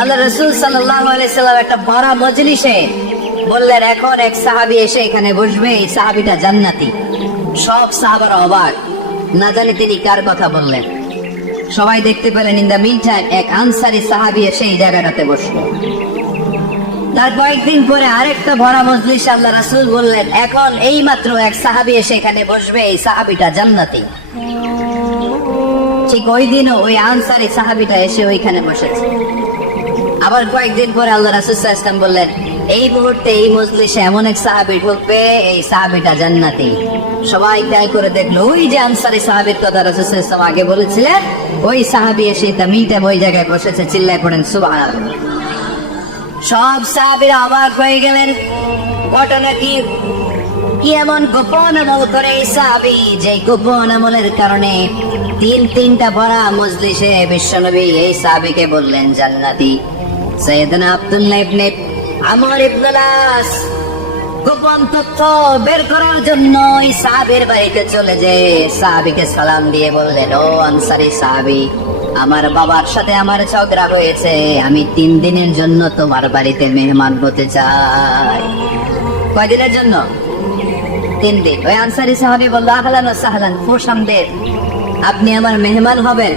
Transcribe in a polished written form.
আল্লাহ রাসূল সাল্লাল্লাহু আলাইহি সাল্লাম একটা বড় মজলিসে বললেন, এখন এক সাহাবী এসে এখানে বসবে, এই সাহাবীটা জান্নাতি। সব সাহাবারা অবাক, না জানি তিনি কার কথা বললেন। সবাই দেখতে পেলেন ইন দা মিন টাইম এক আনসারী সাহাবী এসে এই জায়গাটাতে বসলো। তার কয়েকদিন পরে আরেকটা ভরা মজলিসে আল্লাহ রাসূল বললেন, এখন এই মাত্র এক সাহাবী এসে এখানে বসবে, এই সাহাবীটা জান্নাতি। ঠিক ওই দিনও ওই আনসারী সাহাবীটা এসে ওইখানে বসেছে। আবার কয়েকদিন পরে আল্লাহ রাসূল সাল্লাল্লাহু আলাইহি ওয়াসাল্লাম বললেন, এই মুহূর্তে এই মজলিসে এমন এক সাহাবী ঢুকবে, এই সাহাবীটা জান্নাতি। সবাই তাই করে দেখলো, ওই যে আনসারী সাহাবীর কথা রাসূল সাল্লাল্লাহু আলাইহি ওয়াসাল্লাম আগে বলেছিলেন, ওই সাহাবী এসে তামিটা ওই জায়গায় বসেছে। চিল্লায় পড়েন সুবহানাল্লাহ। সব সাহাবীরা অবাক হয়ে গেলেন, ঘটনা কি? কি এমন গোপন আমল করে এই সাহাবী, যে গোপন আমলের কারণে তিনটা বড় মজলিসে বিশ্বনবী এই সাহাবীকে বললেন জান্নাতি। সাইয়েদনা আব্দুল্লাহ ইবনে আমর ইবনে আস গোপন তথ্য বের করার জন্য এই সাহাবীর বাড়িতে চলে যেয়ে সাহাবীকে সালাম দিয়ে বললেন, ও আনসারী সাহাবী, আমার বাবার সাথে আমার ঝগড়া হয়েছে, আমি 3 দিনের জন্য তোমার বাড়িতে মেহমান হতে চাই। কয়দিনের জন্য? 3 দিন। ওই আনসারী সাহাবী বলল, আহলান ওয়া সাহলান, খুশ আমদেদ, আপনি আমার মেহমান হবেন।